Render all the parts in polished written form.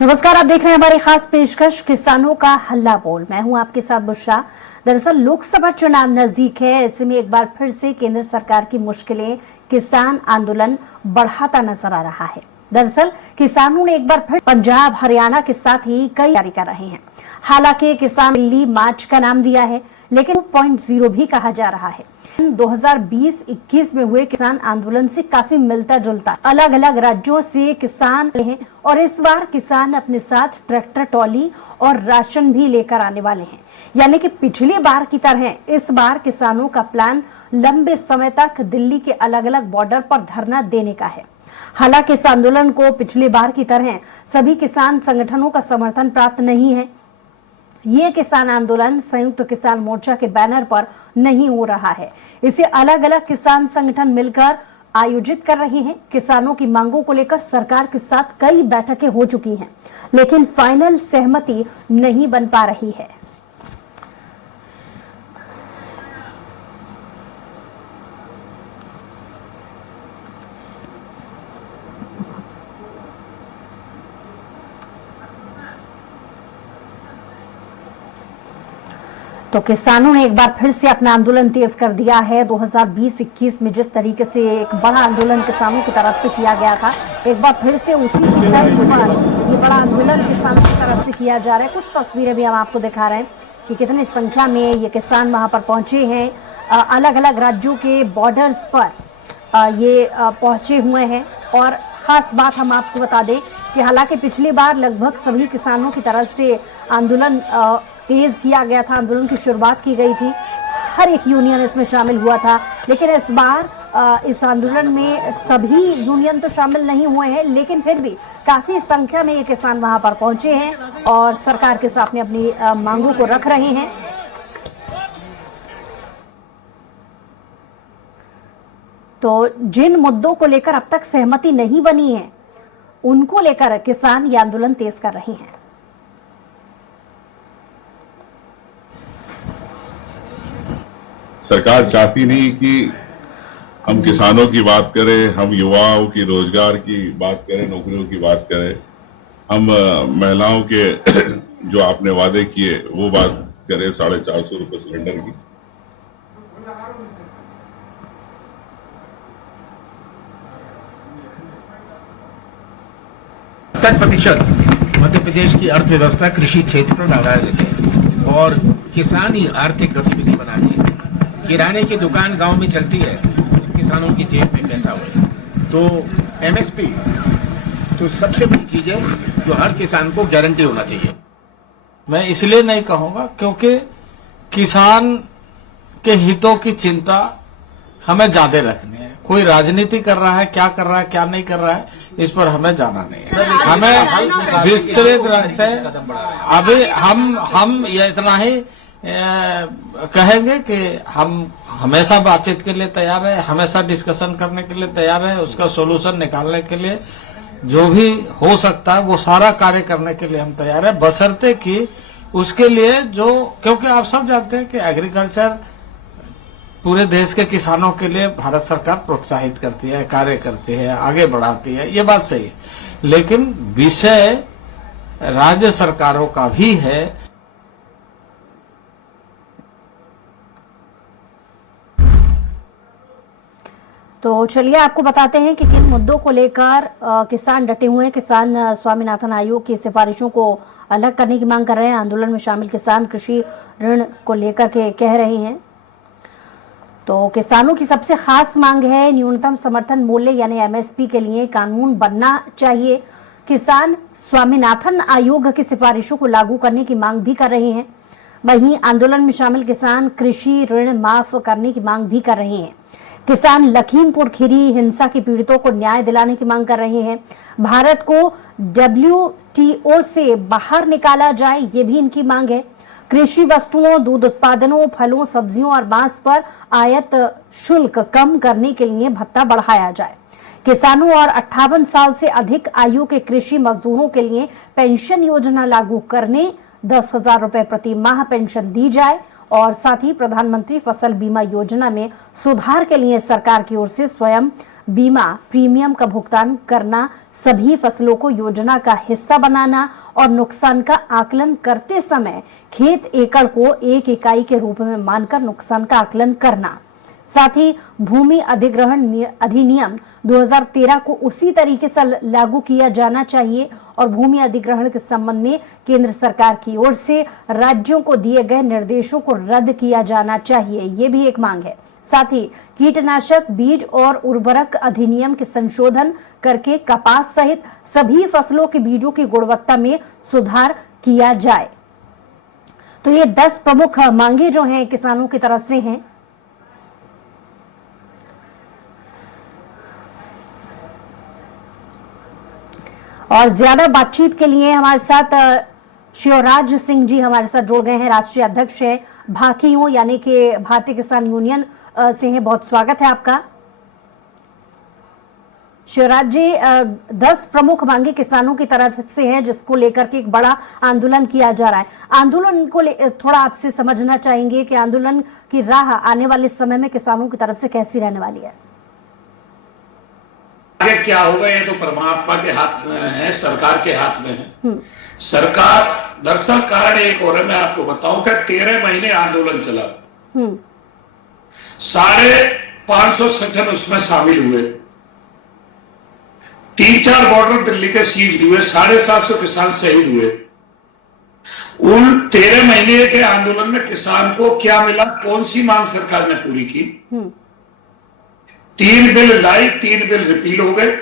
नमस्कार, आप देख रहे हैं हमारी खास पेशकश किसानों का हल्ला बोल। मैं हूं आपके साथ बुशरा। दरअसल लोकसभा चुनाव नजदीक है, ऐसे में एक बार फिर से केंद्र सरकार की मुश्किलें किसान आंदोलन बढ़ाता नजर आ रहा है। दरअसल किसानों ने एक बार फिर पंजाब हरियाणा के साथ ही कई तैयारी कर रहे हैं। हालांकि किसान दिल्ली मार्च का नाम दिया है, लेकिन 2.0 भी कहा जा रहा है। 2020-21 में हुए किसान आंदोलन से काफी मिलता जुलता अलग अलग राज्यों से किसान हैं और इस बार किसान अपने साथ ट्रैक्टर ट्रॉली और राशन भी लेकर आने वाले हैं। यानी कि पिछली बार की तरह इस बार किसानों का प्लान लंबे समय तक दिल्ली के अलग अलग बॉर्डर पर धरना देने का है। हालांकि इस आंदोलन को पिछली बार की तरह सभी किसान संगठनों का समर्थन प्राप्त नहीं है। ये किसान आंदोलन संयुक्त किसान मोर्चा के बैनर पर नहीं हो रहा है, इसे अलग अलग किसान संगठन मिलकर आयोजित कर रहे हैं। किसानों की मांगों को लेकर सरकार के साथ कई बैठकें हो चुकी हैं, लेकिन फाइनल सहमति नहीं बन पा रही है। तो किसानों ने एक बार फिर से अपना आंदोलन तेज कर दिया है। 2020-21 में जिस तरीके से एक बड़ा आंदोलन किसानों की तरफ से किया गया था, एक बार फिर से उसी की तर्ज पर ये बड़ा आंदोलन किसानों की तरफ से किया जा रहा है। कुछ तस्वीरें भी हम आपको दिखा रहे हैं कि कितनी संख्या में ये किसान वहां पर पहुंचे हैं। अलग अलग राज्यों के बॉर्डर्स पर ये पहुंचे हुए हैं। और खास बात हम आपको बता दें कि हालांकि पिछली बार लगभग सभी किसानों की तरफ से आंदोलन तेज किया गया था, आंदोलन की शुरुआत की गई थी, हर एक यूनियन इसमें शामिल हुआ था, लेकिन इस बार इस आंदोलन में सभी यूनियन तो शामिल नहीं हुए हैं, लेकिन फिर भी काफी संख्या में ये किसान वहां पर पहुंचे हैं और सरकार के सामने अपनी मांगों को रख रहे हैं। तो जिन मुद्दों को लेकर अब तक सहमति नहीं बनी है, उनको लेकर किसान ये आंदोलन तेज कर रहे हैं। सरकार चाहती नहीं कि हम किसानों की बात करें, हम युवाओं की रोजगार की बात करें, नौकरियों की बात करें, हम महिलाओं के जो आपने वादे किए वो बात करें 450 रुपए सिलेंडर की। %70 मध्य प्रदेश की अर्थव्यवस्था कृषि क्षेत्र पर आधारित है और किसान ही आर्थिक गतिविधि बनाती है। किराने की दुकान गांव में चलती है, किसानों की जेब में पैसा हुए। तो एमएसपी तो सबसे बड़ी चीज है जो हर किसान को गारंटी होना चाहिए। मैं इसलिए नहीं कहूंगा क्योंकि किसान के हितों की चिंता हमें ज्यादा रखनी है। कोई राजनीति कर रहा है, क्या कर रहा है, क्या नहीं कर रहा है, इस पर हमें जाना नहीं है। हमें विस्तृत रूप से अभी हम ये इतना ही कहेंगे कि हम हमेशा बातचीत के लिए तैयार है, हमेशा डिस्कशन करने के लिए तैयार है, उसका सोल्यूशन निकालने के लिए जो भी हो सकता है वो सारा कार्य करने के लिए हम तैयार है, बशर्ते कि उसके लिए जो, क्योंकि आप सब जानते हैं कि एग्रीकल्चर पूरे देश के किसानों के लिए भारत सरकार प्रोत्साहित करती है, कार्य करती है, आगे बढ़ाती है, ये बात सही है, लेकिन विषय राज्य सरकारों का भी है। तो चलिए आपको बताते हैं कि किन मुद्दों को लेकर किसान डटे हुए हैं। किसान स्वामीनाथन आयोग की सिफारिशों को अलग करने की मांग कर रहे हैं। आंदोलन में शामिल किसान कृषि ऋण को लेकर के कह रहे हैं। तो किसानों की सबसे खास मांग है न्यूनतम समर्थन मूल्य यानी एमएसपी के लिए कानून बनना चाहिए। किसान स्वामीनाथन आयोग की सिफारिशों को लागू करने की मांग भी कर रहे हैं। वहीं आंदोलन में शामिल किसान कृषि ऋण माफ करने की मांग भी कर रहे हैं। किसान लखीमपुर खीरी हिंसा के पीड़ितों को न्याय दिलाने की मांग कर रहे हैं। भारत को WTO से बाहर निकाला जाए, ये भी इनकी मांग है। कृषि वस्तुओं, दूध उत्पादनों, फलों, सब्जियों और बांस पर आयात शुल्क कम करने के लिए भत्ता बढ़ाया जाए। किसानों और 58 साल से अधिक आयु के कृषि मजदूरों के लिए पेंशन योजना लागू करने, 10,000 रुपए प्रति माह पेंशन दी जाए और साथ ही प्रधानमंत्री फसल बीमा योजना में सुधार के लिए सरकार की ओर से स्वयं बीमा प्रीमियम का भुगतान करना, सभी फसलों को योजना का हिस्सा बनाना और नुकसान का आकलन करते समय खेत एकड़ को एक इकाई के रूप में मानकर नुकसान का आकलन करना। साथ ही भूमि अधिग्रहण अधिनियम 2013 को उसी तरीके से लागू किया जाना चाहिए और भूमि अधिग्रहण के संबंध में केंद्र सरकार की ओर से राज्यों को दिए गए निर्देशों को रद्द किया जाना चाहिए, ये भी एक मांग है। साथ ही कीटनाशक, बीज और उर्वरक अधिनियम के संशोधन करके कपास सहित सभी फसलों के बीजों की गुणवत्ता में सुधार किया जाए। तो ये 10 प्रमुख मांगे जो हैं किसानों की तरफ से हैं। और ज्यादा बातचीत के लिए हमारे साथ शिवराज सिंह जी हमारे साथ जुड़ गए हैं, राष्ट्रीय अध्यक्ष है भाकियों यानी कि भारतीय किसान यूनियन से हैं। बहुत स्वागत है आपका शिवराज जी। 10 प्रमुख मांगे किसानों की तरफ से हैं जिसको लेकर के एक बड़ा आंदोलन किया जा रहा है। आंदोलन को थोड़ा आपसे समझना चाहेंगे कि आंदोलन की राह आने वाले समय में किसानों की तरफ से कैसी रहने वाली है? आगे क्या होगा ये तो परमात्मा के हाथ में है, सरकार के हाथ में है। सरकार दरअसल कारण एक और है, मैं आपको बताऊं कि 13 महीने आंदोलन चला, 550 संगठन उसमें शामिल हुए, 3-4 बॉर्डर दिल्ली के सीज हुए, 750 किसान शहीद हुए। उन 13 महीने के आंदोलन में किसान को क्या मिला, कौन सी मांग सरकार ने पूरी की? 3 बिल लाई, 3 बिल रिपील हो गए।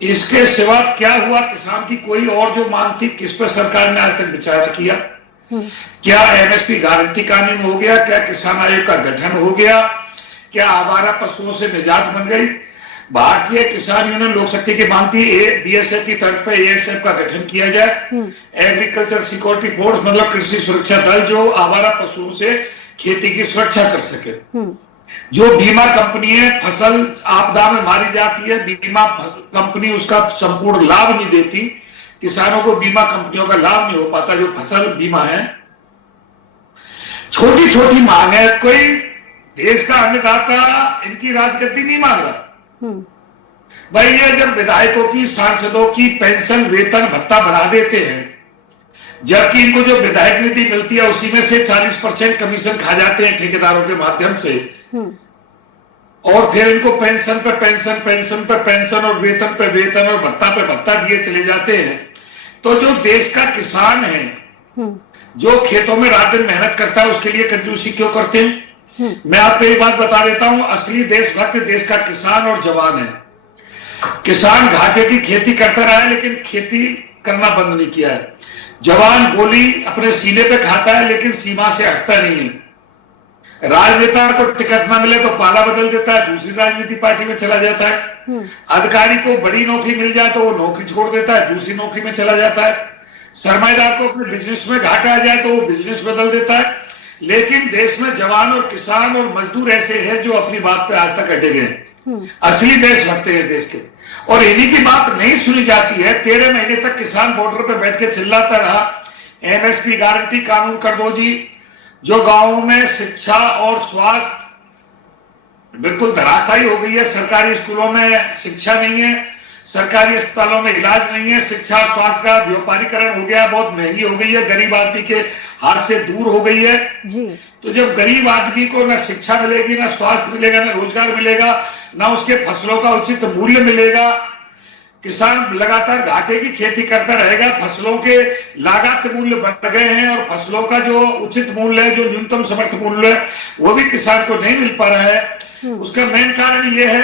इसके सिवा क्या हुआ? किसान की कोई और जो मांग थी, किस पर सरकार ने आज तक विचार किया? क्या एमएसपी गारंटी कानून हो गया? क्या किसान आयोग का गठन हो गया? क्या आवारा पशुओं से निजात बन गई? भारतीय किसान यूनियन लोक शक्ति की मांग थी बीएसएफ की तर्ज पर एएसएफ का गठन किया जाए, एग्रीकल्चर सिक्योरिटी फोर्स मतलब कृषि सुरक्षा दल, जो आवारा पशुओं से खेती की सुरक्षा कर सके। जो बीमा कंपनी है, फसल आपदा में मारी जाती है, बीमा कंपनी उसका संपूर्ण लाभ नहीं देती, किसानों को बीमा कंपनियों का लाभ नहीं हो पाता जो फसल बीमा है। छोटी छोटी मांग है, कोई देश का अन्नदाता इनकी राजगद्दी नहीं मांग रहा भाई। ये जब विधायकों की, सांसदों की पेंशन, वेतन, भत्ता बढ़ा देते हैं, जबकि इनको जो विधायक निधि मिलती है उसी में से 40% कमीशन खा जाते हैं ठेकेदारों के माध्यम से, और फिर इनको पेंशन पे पेंशन, पेंशन पे पेंशन और वेतन पे वेतन और भत्ता पे भत्ता दिए चले जाते हैं। तो जो देश का किसान है, जो खेतों में रात दिन मेहनत करता है, उसके लिए कंजूसी क्यों करते हैं? मैं आपको एक बात बता देता हूं, असली देशभक्त देश का किसान और जवान है। किसान घाटे की खेती करता रहा है लेकिन खेती करना बंद नहीं किया है। जवान गोली अपने सीने पे खाता है लेकिन सीमा से हटता नहीं है। राजनेता को टिकट ना मिले तो पाला बदल देता है, दूसरी राजनीति पार्टी में चला जाता है। अधिकारी को बड़ी नौकरी मिल जाए तो वो नौकरी छोड़ देता है, दूसरी नौकरी में चला जाता है। सरमाएदार को अपने बिजनेस में घाटा आ जाए तो वो बिजनेस बदल देता है। लेकिन देश में जवान और किसान और मजदूर ऐसे हैं जो अपनी बात पे आज तक अटे गए, असली देशभक्त हैं देश के, और इन्हीं की बात नहीं सुनी जाती है। 13 महीने तक किसान बॉर्डर पे बैठ के चिल्लाता रहा, एमएसपी गारंटी कानून कर दो जी। जो गांवों में शिक्षा और स्वास्थ्य बिल्कुल धराशायी हो गई है, सरकारी स्कूलों में शिक्षा नहीं है, सरकारी अस्पतालों में इलाज नहीं है, शिक्षा और स्वास्थ्य का व्यापारीकरण हो गया, बहुत महंगी हो गई है, गरीब आदमी के हाथ से दूर हो गई है जी। तो जब गरीब आदमी को ना शिक्षा मिलेगी, ना स्वास्थ्य मिलेगा, ना रोजगार मिलेगा, ना उसके फसलों का उचित मूल्य मिलेगा, किसान लगातार घाटे की खेती करता रहेगा, फसलों के लागत मूल्य बढ़ गए हैं और फसलों का जो उचित मूल्य है, जो न्यूनतम समर्थन मूल्य है, वो भी किसान को नहीं मिल पा रहा है। उसका मेन कारण ये है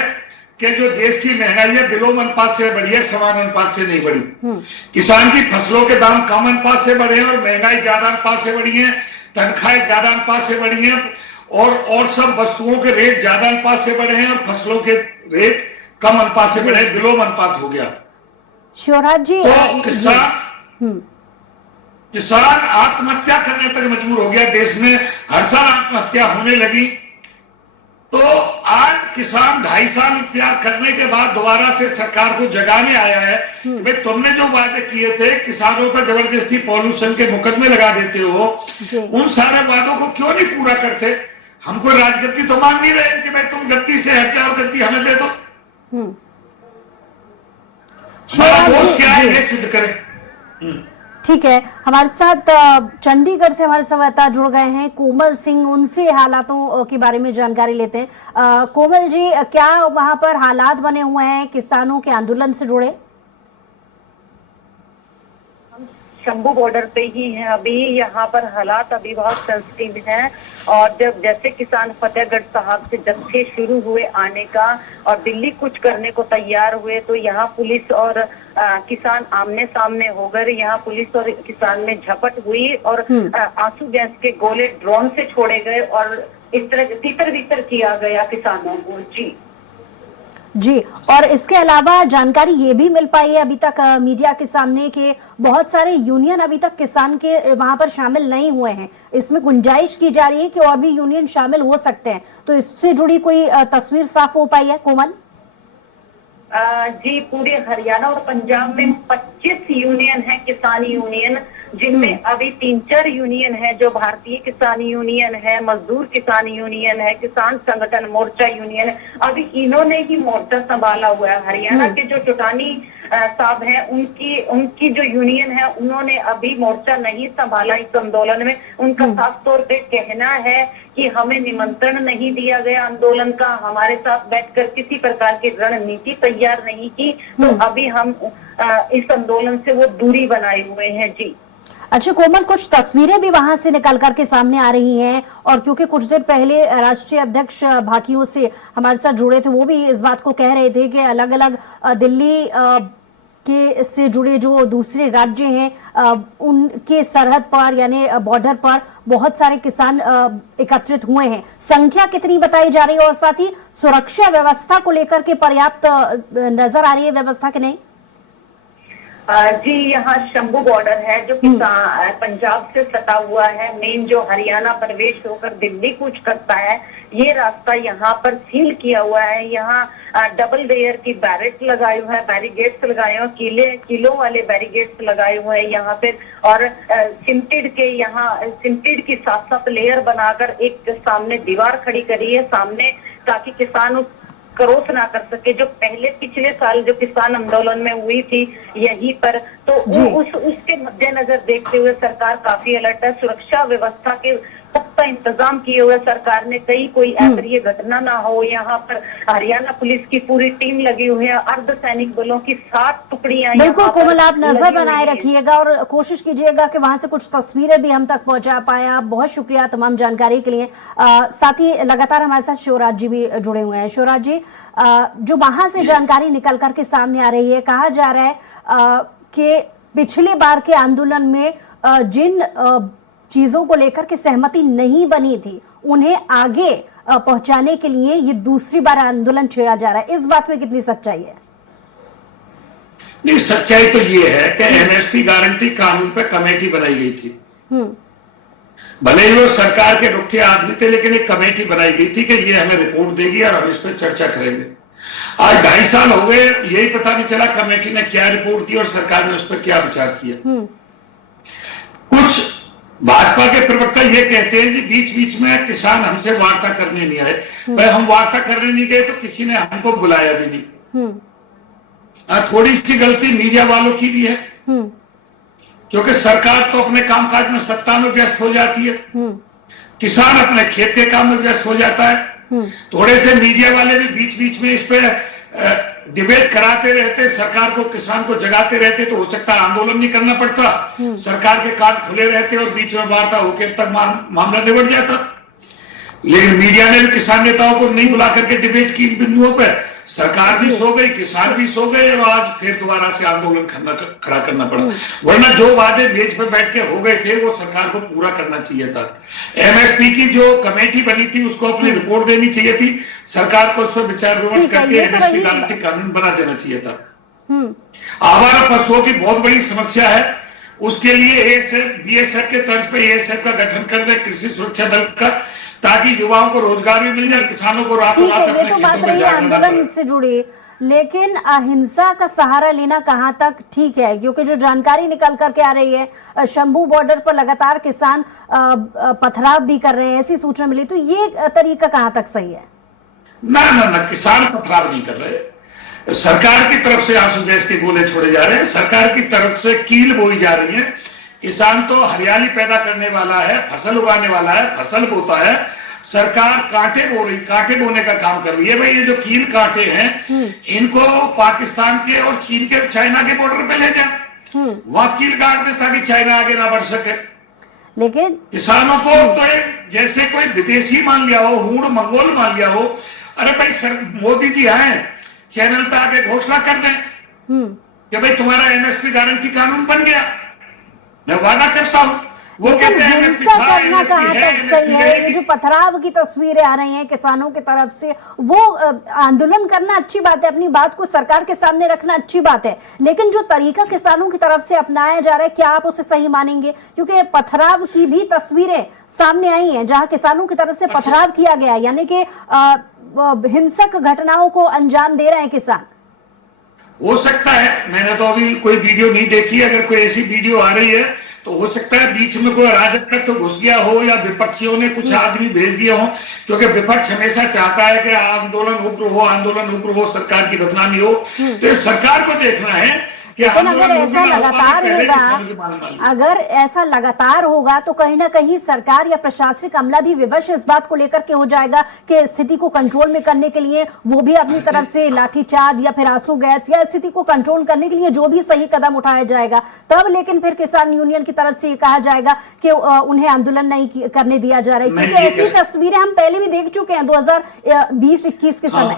कि जो देश की महंगाई है विलोम अनुपात से बढ़ी है, समान अनुपात से नहीं बढ़ी। किसान की फसलों के दाम कम अनुपात से बढ़े हैं और महंगाई ज्यादा अनुपात से बढ़ी है, तनख्वाहें ज्यादा अनुपात से बढ़ी है और सब वस्तुओं के रेट ज्यादा अनुपात से बढ़े हैं और फसलों के रेट कम अनुपात से बढ़े, विलोम अनुपात हो गया। शिवराज जी, तो किसान आत्महत्या करने तक मजबूर हो गया। देश में हर साल आत्महत्या होने लगी। तो आज किसान 2.5 साल इंतजार करने के बाद दोबारा से सरकार को जगाने आया है कि भाई तुमने जो वादे किए थे, किसानों पर जबरदस्ती पॉल्यूशन के मुकदमे लगा देते हो, उन सारे वादों को क्यों नहीं पूरा करते? हमको राजगद्दी तो मांग नहीं रहे कि भाई तुम गद्दी से हट जाओ, गद्दी हमें दे दो। हमारा दोष क्या है ये सिद्ध करें। ठीक है, हमारे साथ चंडीगढ़ से हमारे संवाददाता जुड़ गए हैं कोमल सिंह, उनसे हालातों के बारे में जानकारी लेते हैं। कोमल जी, क्या वहां पर हालात बने हुए हैं किसानों के आंदोलन से जुड़े? शंभू बॉर्डर पे ही है अभी। यहाँ पर हालात अभी बहुत सेंसिटिव हैं और जब जैसे किसान फतेहगढ़ साहब से जत्थे शुरू हुए आने का और दिल्ली कुछ करने को तैयार हुए तो यहाँ पुलिस और किसान आमने सामने हो गए। यहाँ पुलिस और किसान में झपट हुई और आंसू गैस के गोले ड्रोन से छोड़े गए और इस तरह तितर बितर किया गया किसानों को। जी, और इसके अलावा जानकारी ये भी मिल पाई है अभी तक मीडिया के सामने कि बहुत सारे यूनियन अभी तक किसान के वहां पर शामिल नहीं हुए हैं। इसमें गुंजाइश की जा रही है कि और भी यूनियन शामिल हो सकते हैं, तो इससे जुड़ी कोई तस्वीर साफ हो पाई है कोमल? जी, पूरे हरियाणा और पंजाब में 25 यूनियन है, किसान यूनियन, जिनमें अभी 3-4 यूनियन है जो भारतीय किसान यूनियन है, मजदूर किसान यूनियन है, किसान संगठन मोर्चा यूनियन है। अभी इन्होंने ही मोर्चा संभाला हुआ है। हरियाणा के जो चौटानी साहब हैं, उनकी जो यूनियन है, उन्होंने अभी मोर्चा नहीं संभाला इस आंदोलन में। उनका साफ तौर पे कहना है कि हमें निमंत्रण नहीं दिया गया आंदोलन का, हमारे साथ बैठकर किसी प्रकार की रणनीति तैयार नहीं की, तो अभी हम इस आंदोलन से वो दूरी बनाए हुए हैं। जी अच्छा कोमल, कुछ तस्वीरें भी वहां से निकल करके सामने आ रही हैं और क्योंकि कुछ देर पहले राष्ट्रीय अध्यक्ष भाकियों से हमारे साथ जुड़े थे, वो भी इस बात को कह रहे थे कि अलग अलग दिल्ली के से जुड़े जो दूसरे राज्य हैं उनके सरहद पर यानी बॉर्डर पर बहुत सारे किसान एकत्रित हुए हैं। संख्या कितनी बताई जा रही है और साथ ही सुरक्षा व्यवस्था को लेकर के पर्याप्त नजर आ रही है व्यवस्था कि नहीं? जी, यहाँ शंभू बॉर्डर है जो पंजाब से सटा हुआ है। मेन जो हरियाणा प्रवेश होकर दिल्ली कूच करता है, ये रास्ता यहाँ पर सील किया हुआ है। यहाँ डबल लेयर की बैरिकेड लगाए हुए हैं, बैरिगेट्स लगाए हुए हैं, किलो वाले बैरिगेट्स लगाए हुए हैं यहाँ पे, और सिंटेड की 7-7 लेयर बनाकर एक सामने दीवार खड़ी करी है सामने, ताकि किसान क्रॉस ना कर सके। जो पहले पिछले साल जो किसान आंदोलन में हुई थी यहीं पर, तो उसके मद्देनजर देखते हुए सरकार काफी अलर्ट है। सुरक्षा व्यवस्था के पुख्ता इंतजाम किए हुए सरकार ने, कहीं कोई अप्रिय घटना ना हो। यहाँ पर हरियाणा पुलिस की पूरी टीम लगी हुई है, अर्धसैनिक बलों की 7 टुकड़ियां। बिल्कुल कोमल, आप नजर बनाए रखिएगा और कोशिश कीजिएगा कि वहां से कुछ तस्वीरें भी हम तक पहुंचा पाए। आप बहुत शुक्रिया तमाम जानकारी के लिए। साथ ही लगातार हमारे साथ शिवराज जी भी जुड़े हुए हैं। शिवराज जी, जो वहां से जानकारी निकल करके सामने आ रही है, कहा जा रहा है कि पिछली बार के आंदोलन में जिन चीजों को लेकर के सहमति नहीं बनी थी, उन्हें आगे पहुंचाने के लिए ये दूसरी बार आंदोलन छेड़ा जा रहा है। इस बात में कितनी सच्चाई है? नहीं, सच्चाई तो ये है कि एमएसपी गारंटी कानून पे कमेटी बनाई गई थी। भले ही वो सरकार के रुख के आदमी थे, लेकिन एक कमेटी बनाई गई थी कि ये हमें रिपोर्ट देगी और हम इस पर चर्चा करेंगे। आज 2.5 साल हो गए, यही पता नहीं चला कमेटी ने क्या रिपोर्ट दी और सरकार ने उस पर क्या विचार किया। कुछ भाजपा के प्रवक्ता ये कहते हैं कि बीच बीच में किसान हमसे वार्ता करने नहीं आए। भाई, हम वार्ता करने नहीं गए तो किसी ने हमको बुलाया भी नहीं। थोड़ी सी गलती मीडिया वालों की भी है, क्योंकि सरकार तो अपने कामकाज में सत्ता में व्यस्त हो जाती है, किसान अपने खेत के काम में व्यस्त हो जाता है। थोड़े से मीडिया वाले भी बीच बीच में इस पे डिबेट कराते रहते, सरकार को किसान को जगाते रहते, तो हो सकता है आंदोलन नहीं करना पड़ता, सरकार के कान खुले रहते और बीच में वार्ता होकर तक मामला निबट जाता। लेकिन मीडिया ने भी किसान नेताओं को नहीं बुला करके डिबेट की इन बिंदुओं पर। सरकार भी सो गई, किसान भी सो गए और आज फिर दोबारा से आंदोलन खड़ा करना पड़ा। वरना जो वादे मेज पर बैठ के हो गए थे वो सरकार को पूरा करना चाहिए था। एमएसपी की जो कमेटी बनी थी उसको अपनी रिपोर्ट देनी चाहिए थी, सरकार को उस पर विचार विमर्श करके एमएसपी गारंटी कानून बना देना चाहिए था। आवारा पशुओं की बहुत बड़ी समस्या है, उसके लिए एएसएफ बीएसएफ के तर्ज पे एएसएफ का गठन कर दे, कृषि सुरक्षा दल का, ताकि युवाओं को रोजगार भी मिल जाए, किसानों को रातों ठीक रात है, ये अपने तो बात खेतों में रही जाकर ना आंदोलन पड़े। से जुड़ी, लेकिन अहिंसा का सहारा लेना कहाँ तक ठीक है? क्योंकि जो जानकारी निकल करके आ रही है, शंभू बॉर्डर पर लगातार किसान पथराव भी कर रहे हैं, ऐसी सूचना मिली, तो ये तरीका कहाँ तक सही है? ना ना ना, किसान पथराव नहीं कर रहे। सरकार की तरफ से आंसू गैस के गोले छोड़े जा रहे हैं, सरकार की तरफ से कील बोई जा रही है। किसान तो हरियाली पैदा करने वाला है, फसल उगाने वाला है, फसल बोता है, सरकार कांटे बो रही, कांटे बोने का काम कर रही है। भाई ये जो कील कांटे हैं, इनको पाकिस्तान के और चीन के, चाइना के बॉर्डर पे ले जा, वहां कील काट दे ताकि चाइना आगे ना बढ़ सके। लेकिन किसानों को तो एक जैसे कोई विदेशी मान लिया हो, हूड़ मंगोल मान लिया हो। अरे भाई सर, मोदी जी आए चैनल पे आके घोषणा कर दें कि भाई तुम्हारा एमएसपी गारंटी कानून बन गया, मैं वादा करता हूं। वो लेकिन कहते हैं हिंसा MSP था, करना MSP कहाँ है, तक MSP सही है? रहेगी। ये जो पथराव की तस्वीरें आ रही हैं किसानों की तरफ से, वो आंदोलन करना अच्छी बात है, अपनी बात को सरकार के सामने रखना अच्छी बात है, लेकिन जो तरीका किसानों की तरफ से अपनाया जा रहा है, क्या आप उसे सही मानेंगे? क्योंकि पथराव की भी तस्वीरें सामने आई हैं जहां किसानों की तरफ से पथराव किया गया, यानी कि हिंसक घटनाओं को अंजाम दे रहे हैं किसान। हो सकता है, मैंने तो अभी कोई वीडियो नहीं देखी, अगर कोई ऐसी वीडियो आ रही है तो हो सकता है बीच में कोई अराजक तत्व घुस गया हो या विपक्षियों ने कुछ आदमी भेज दिए हो, क्योंकि विपक्ष हमेशा चाहता है कि आंदोलन उग्र हो, सरकार की बदनामी हो। तो ये सरकार को देखना है कि लेकिन अगर ऐसा लगातार होगा तो कहीं ना कहीं सरकार या प्रशासनिक अमला भी विवश इस बात को लेकर के हो जाएगा कि स्थिति को कंट्रोल में करने के लिए वो भी अपनी तरफ से लाठीचार्ज या फिर आंसू गैस या स्थिति को कंट्रोल करने के लिए जो भी सही कदम उठाया जाएगा, तब लेकिन फिर किसान यूनियन की तरफ से ये कहा जाएगा कि उन्हें आंदोलन नहीं करने दिया जा रहा है। क्योंकि ऐसी तस्वीरें हम पहले भी देख चुके हैं 2020-21 के समय।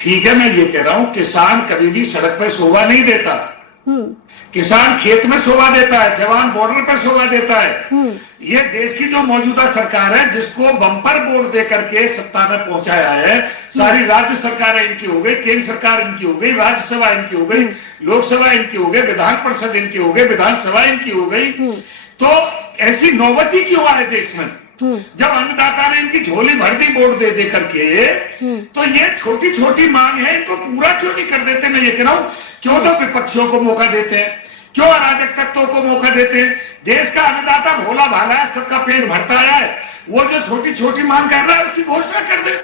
ठीक है, मैं ये कह रहा हूं, किसान कभी भी सड़क पर शोभा नहीं देता, किसान खेत में शोभा देता है, जवान बॉर्डर पर शोभा देता है। ये देश की जो मौजूदा सरकार है, जिसको बम्पर वोट दे करके सत्ता में पहुंचाया है, सारी राज्य सरकारें इनकी हो गई, केंद्र सरकार इनकी हो गई, राज्यसभा इनकी हो गई, लोकसभा इनकी हो गई, विधान परिषद इनकी हो गई, विधानसभा इनकी हो गई, तो ऐसी नौबत ही क्यों आए देश में? जब अन्नदाता ने इनकी झोली भर दी वोट दे दे करके, तो ये छोटी छोटी मांग है, इनको पूरा क्यों नहीं कर देते? मैं ये कह रहा हूं, क्यों तो विपक्षियों को मौका देते हैं, क्यों अराजक तत्वों को मौका देते हैं? देश का अन्नदाता भोला भाला है, सबका पेट भरता है, वो जो छोटी छोटी मांग कर रहा है उसकी घोषणा कर दे।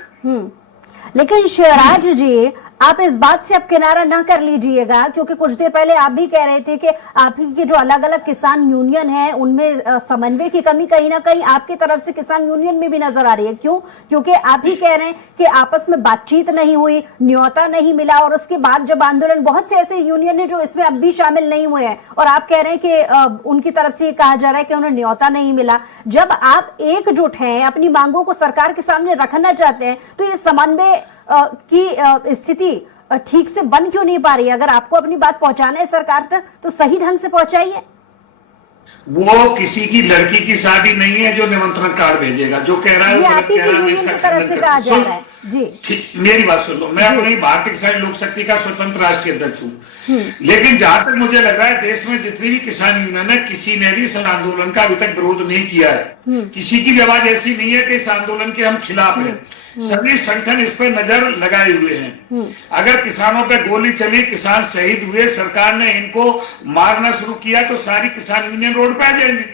लेकिन शिवराज जी, आप इस बात से अब किनारा ना कर लीजिएगा, क्योंकि कुछ देर पहले आप भी कह रहे थे कि आपकी जो अलग अलग किसान यूनियन है उनमें समन्वय की कमी कहीं ना कहीं आपकी तरफ से किसान यूनियन में भी नजर आ रही है। क्यों? क्योंकि आप ही कह रहे हैं कि आपस में बातचीत नहीं हुई, न्योता नहीं मिला, और उसके बाद जब आंदोलन, बहुत से ऐसे यूनियन है जो इसमें अब भी शामिल नहीं हुए हैं, और आप कह रहे हैं कि उनकी तरफ से ये कहा जा रहा है कि उन्हें न्योता नहीं मिला। जब आप एकजुट हैं, अपनी मांगों को सरकार के सामने रखना चाहते हैं, तो ये समन्वय की स्थिति ठीक से बन क्यों नहीं पा रही है? अगर आपको अपनी बात पहुंचाना है सरकार तक तो सही ढंग से पहुंचाइए। वो किसी की लड़की की शादी नहीं है जो निमंत्रण कार्ड भेजेगा, जो कह रहा है ये वो आप ही कह रहा है, मैं की इसका यूनियन की तरफ से खंडन कहा करता जा हूं। रहा है जी। ठीक, मेरी बात सुन लो, मैं अपनी भारतीय किसान लोक शक्ति का स्वतंत्र राष्ट्रीय अध्यक्ष हूँ, लेकिन जहां तक मुझे लग रहा है देश में जितनी भी किसान यूनियन है, किसी ने भी इस आंदोलन का अभी तक विरोध नहीं किया है। किसी की भी आवाज ऐसी नहीं है कि इस आंदोलन के हम खिलाफ हैं। सभी संगठन इस पर नजर लगाए हुए हैं। अगर किसानों पे गोली चली, किसान शहीद हुए, सरकार ने इनको मारना शुरू किया, तो सारी किसान यूनियन रोड पे आ जाएंगी।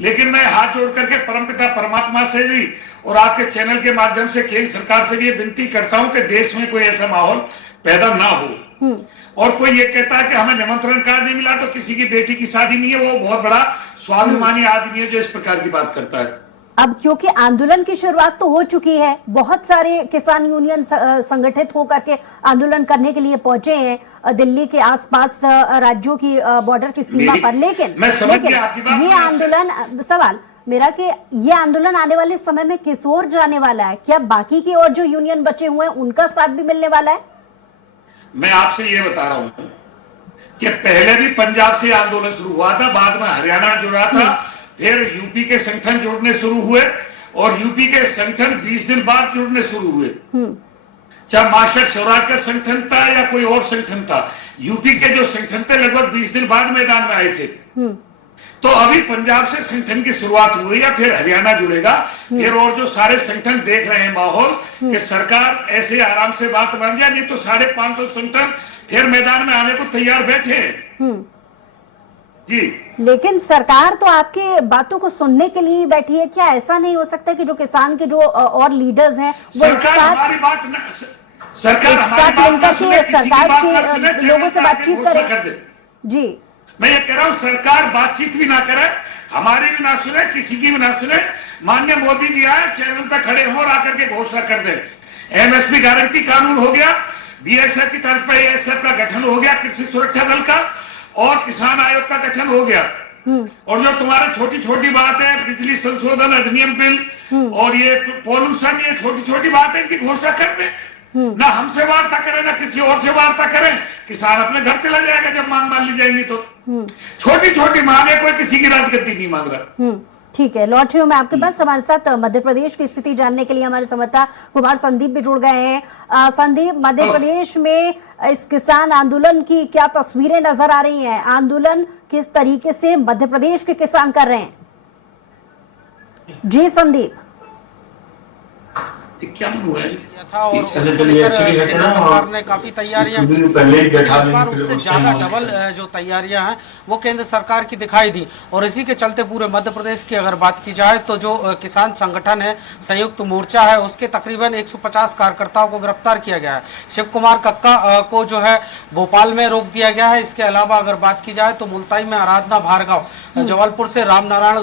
लेकिन मैं हाथ जोड़ करके परमपिता परमात्मा से भी और आपके चैनल के माध्यम से केंद्र सरकार से भी ये विनती करता हूं कि देश में कोई ऐसा माहौल पैदा ना हो। और कोई ये कहता है कि हमें निमंत्रण कार्ड नहीं मिला तो किसी की बेटी की शादी नहीं है, वो बहुत बड़ा स्वाभिमानी आदमी है जो इस प्रकार की बात करता है। अब क्योंकि आंदोलन की शुरुआत तो हो चुकी है, बहुत सारे किसान यूनियन संगठित होकर के आंदोलन करने के लिए पहुंचे हैं दिल्ली के आसपास राज्यों की बॉर्डर की सीमा पर, लेकिन ये आंदोलन, सवाल मेरा कि ये आंदोलन आने वाले समय में किस ओर जाने वाला है? क्या बाकी की और जो यूनियन बचे हुए हैं उनका साथ भी मिलने वाला है? मैं आपसे ये बता रहा हूं कि पहले भी पंजाब से आंदोलन शुरू हुआ था, बाद में हरियाणा जुड़ा था, फिर यूपी के संगठन जुड़ने शुरू हुए और यूपी के संगठन 20 दिन बाद जुड़ने शुरू हुए। चाहे मार्शल स्वराज का संगठन था या कोई और संगठन था, यूपी के जो संगठन थे लगभग 20 दिन बाद मैदान में आए थे। तो अभी पंजाब से संगठन की शुरुआत हुई है, फिर हरियाणा जुड़ेगा, फिर और जो सारे संगठन देख रहे हैं माहौल कि सरकार ऐसे आराम से बात बन जाए, नहीं तो 550 संगठन फिर मैदान में आने को तैयार बैठे हैं। जी, लेकिन सरकार तो आपकी बातों को सुनने के लिए ही बैठी है। क्या ऐसा नहीं हो सकता कि जो किसान के जो और लीडर्स हैं वो एक सरकार साथ हमारी बात सरकार एक हमारी साथ बात मिलकर ना सुने, के किसी की सरकार बात ना सुने, के लोगों से चैनल पे बातचीत आके घोषणा करे? कर दे। जी, मैं ये कह रहा हूं सरकार बातचीत भी ना करे, हमारी भी ना सुने, किसी की भी ना सुने। माननीय मोदी जी आए, चैनल पे खड़े हो और आकर के घोषणा कर दे। एमएसपी गारंटी कानून हो गया, बीएसएफ की तरफ पे एएसएफ का गठन हो गया, कृषि सुरक्षा दल का, और किसान आयोग का गठन हो गया। और जो तुम्हारे छोटी छोटी बात है, बिजली संशोधन अधिनियम बिल और ये पॉल्यूशन, ये छोटी छोटी बात है, इनकी घोषणा कर दे। ना हमसे वार्ता करें ना किसी और से वार्ता करें, किसान अपने घर चला जाएगा जब मांग मान ली जाएंगी तो। छोटी छोटी मांग है, कोई किसी की राजगद्दी नहीं मांग रहा। ठीक है, लौट रही हूँ मैं आपके पास। हमारे साथ मध्य प्रदेश की स्थिति जानने के लिए हमारे संवाददाता कुमार संदीप भी जुड़ गए हैं। संदीप, मध्य प्रदेश में इस किसान आंदोलन की क्या तस्वीरें नजर आ रही हैं? आंदोलन किस तरीके से मध्य प्रदेश के किसान कर रहे हैं? जी संदीप। क्या हुआ है था और उसको लेकर केंद्र सरकार ने काफी तैयारियां की, लेकिन इस बार उससे ज्यादा डबल जो तैयारियां हैं वो केंद्र सरकार की दिखाई दी। और इसी के चलते पूरे मध्य प्रदेश की अगर बात की जाए तो जो किसान संगठन है संयुक्त मोर्चा है, उसके तकरीबन 150 कार्यकर्ताओं को गिरफ्तार किया गया है। शिव कुमार कक्का को जो है भोपाल में रोक दिया गया है। इसके अलावा अगर बात की जाए तो मुल्ताई में आराधना भार्गव, जबलपुर से रामनारायण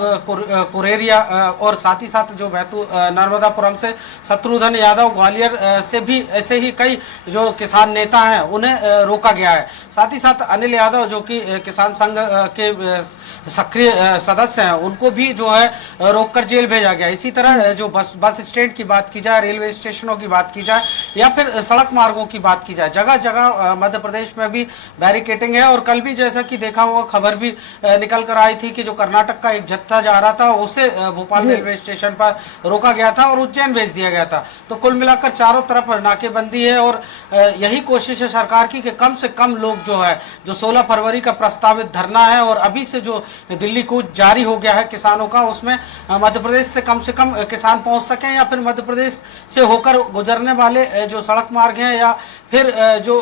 कुरेरिया और साथ ही साथ जो नर्मदापुरम से शत्रुघ्न यादव, ग्वालियर से भी ऐसे ही कई जो किसान नेता हैं उन्हें रोका गया है। साथ ही साथ अनिल यादव जो कि किसान संघ के सक्रिय सदस्य हैं उनको भी जो है रोककर जेल भेजा गया। इसी तरह जो बस स्टैंड की बात की जाए, रेलवे स्टेशनों की बात की जाए या फिर सड़क मार्गों की बात की जाए, जगह जगह मध्य प्रदेश में भी बैरिकेडिंग है। और कल भी जैसा कि देखा हुआ खबर भी निकल कर आई थी कि जो कर्नाटक का एक जत्था जा रहा था उसे भोपाल रेलवे स्टेशन पर रोका गया था और उज्जैन भेज दिया गया था। तो कुल मिलाकर चारों तरफ नाकेबंदी है और यही कोशिश है सरकार की कि कम से कम लोग जो है, जो 16 फरवरी का प्रस्तावित धरना है और अभी से जो दिल्ली कूच जारी हो गया है किसानों का, उसमें मध्य प्रदेश से कम किसान पहुंच सकें या फिर मध्य प्रदेश से होकर गुजरने वाले जो सड़क मार्ग हैं या फिर जो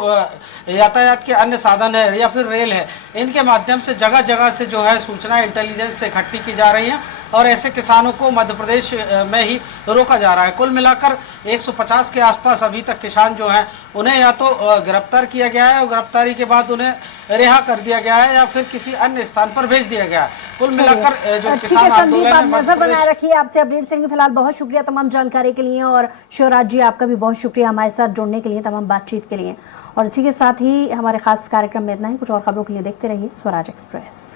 यातायात के अन्य साधन है या फिर रेल है, इनके माध्यम से जगह जगह से जो है सूचना इंटेलिजेंस से इकट्ठी की जा रही है और ऐसे किसानों को मध्य प्रदेश में ही रोका जा रहा है। कुल मिलाकर 150 के आसपास अभी तक किसान जो हैं उन्हें या तो गिरफ्तार किया गया है और गिरफ्तारी के बाद उन्हें रिहा कर दिया गया है या फिर किसी अन्य स्थान पर भेज दिया गया है। कुल मिलाकर जो किसान आंदोलन है, नजर बनाए रखिए। आपसे अपडेट सेंगे। फिलहाल बहुत शुक्रिया तमाम जानकारी के लिए और शिवराज जी आपका भी बहुत शुक्रिया हमारे साथ जुड़ने के लिए, तमाम बातचीत के लिए। और इसी के साथ ही हमारे खास कार्यक्रम में इतना ही। कुछ और खबरों के लिए देखते रहिए स्वराज एक्सप्रेस।